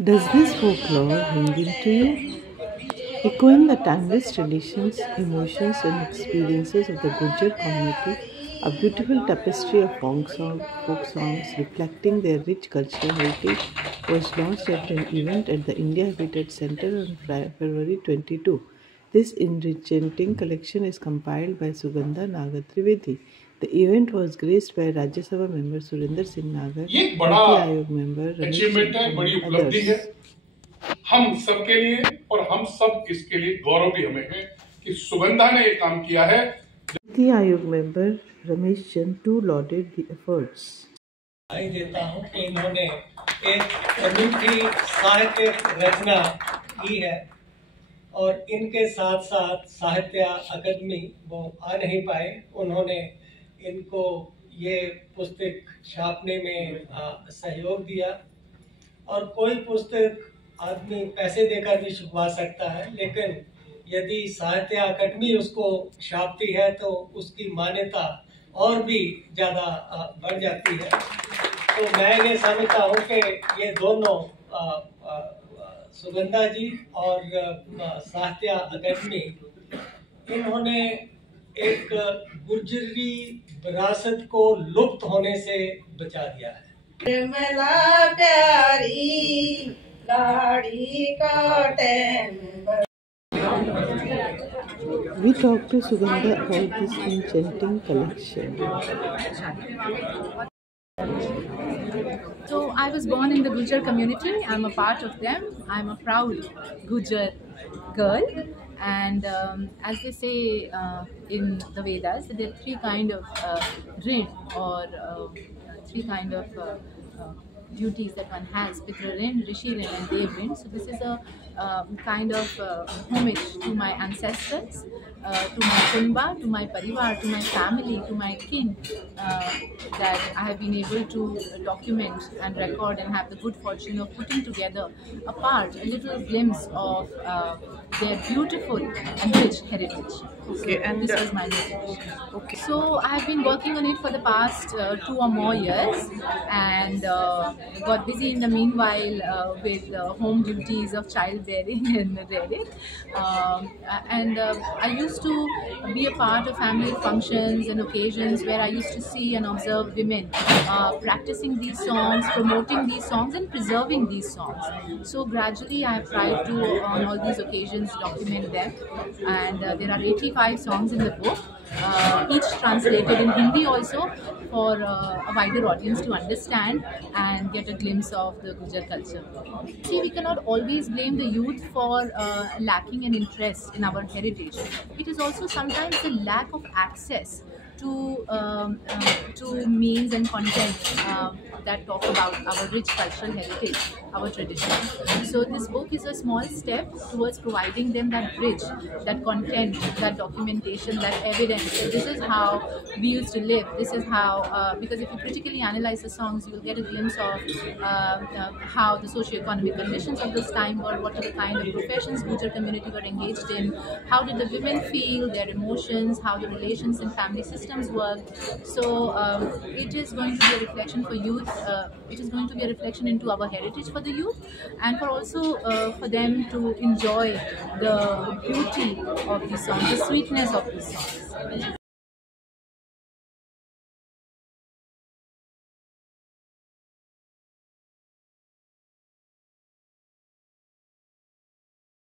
Does this folklore ring into you? Echoing the timeless traditions, emotions, and experiences of the Gurjar community, a beautiful tapestry of folk songs reflecting their rich cultural heritage was launched at an event at the India Habitat Center on February 22. This enchanting collection is compiled by Sugandha Nagar Trivedi. The event was graced by Rajya Sabha member Surinder Singh Nagar, ये एक बड़ा Niti Aayog member Ramesh achievement है, Chandra, बड़ी and उपलब्धि है others. हम सबके लिए, और हम सब इसके लिए गौरव भी हमें है कि सुगंधा ने ये काम किया है। Niti Aayog member Ramesh Chandra too lauded the efforts. दिखाई देता हूँ कि इन्होंने एक अनूठी साहित्यिक रचना की है और इनके साथ साथ साहित्य अकादमी वो आ नहीं पाए, उन्होंने इनको ये पुस्तक छापने में सहयोग दिया। और कोई पुस्तक आदमी पैसे देकर भी छपवा सकता है, लेकिन यदि साहित्य अकादमी उसको छापती है तो उसकी मान्यता और भी ज़्यादा बढ़ जाती है। तो मैं ये समझता हूँ कि ये दोनों सुगंधा जी और साहित्य अकादमी, इन्होंने एक गुर्जरी विरासत को लुप्त होने से बचा दिया है। प्यारी गाड़ी का time. We talked to Sugandha about this enchanting collection. So I was born in the Gujar community. I'm a part of them. I'm a proud Gujar girl. And as they say in the Vedas, there are three kind of rin, or three kind of duties that one has: Pitra rin, Rishi rin, and Dev rin. So this is a kind of homage to my ancestors, to my Kunba, to my Parivar, to my family, to my kin, that I have been able to document and record and have the good fortune of putting together a part, a little glimpse of their beautiful and rich heritage. Okay, So and this was my motivation. okay. So I have been working on it for the past 2 or more years, and got busy in the meanwhile with home duties of childbearing and rearing. And I used to be a part of family functions and occasions where I used to see and observe women practicing these songs, promoting these songs, and preserving these songs. So gradually I have tried to, on all these occasions, document them, and there are 85 songs in the book, each translated in Hindi also, for a wider audience to understand and get a glimpse of the Gujar culture. See, we cannot always blame the youth for lacking an interest in our heritage. It is also sometimes the lack of access to means and content that talk about our rich cultural heritage, our traditions. So this book is a small step towards providing them that bridge, that content, that documentation, that evidence. So this is how we used to live. This is how, because if you critically analyze the songs, you will get a glimpse of how the socio-economic conditions of this time were, what are the kind of professions Gujar community were engaged in, how did the women feel, their emotions, how the relations in family systems work. So it is going to be a reflection for youth. It is going to be a reflection into our heritage for the youth, and for also for them to enjoy the beauty of these songs, the sweetness of these songs.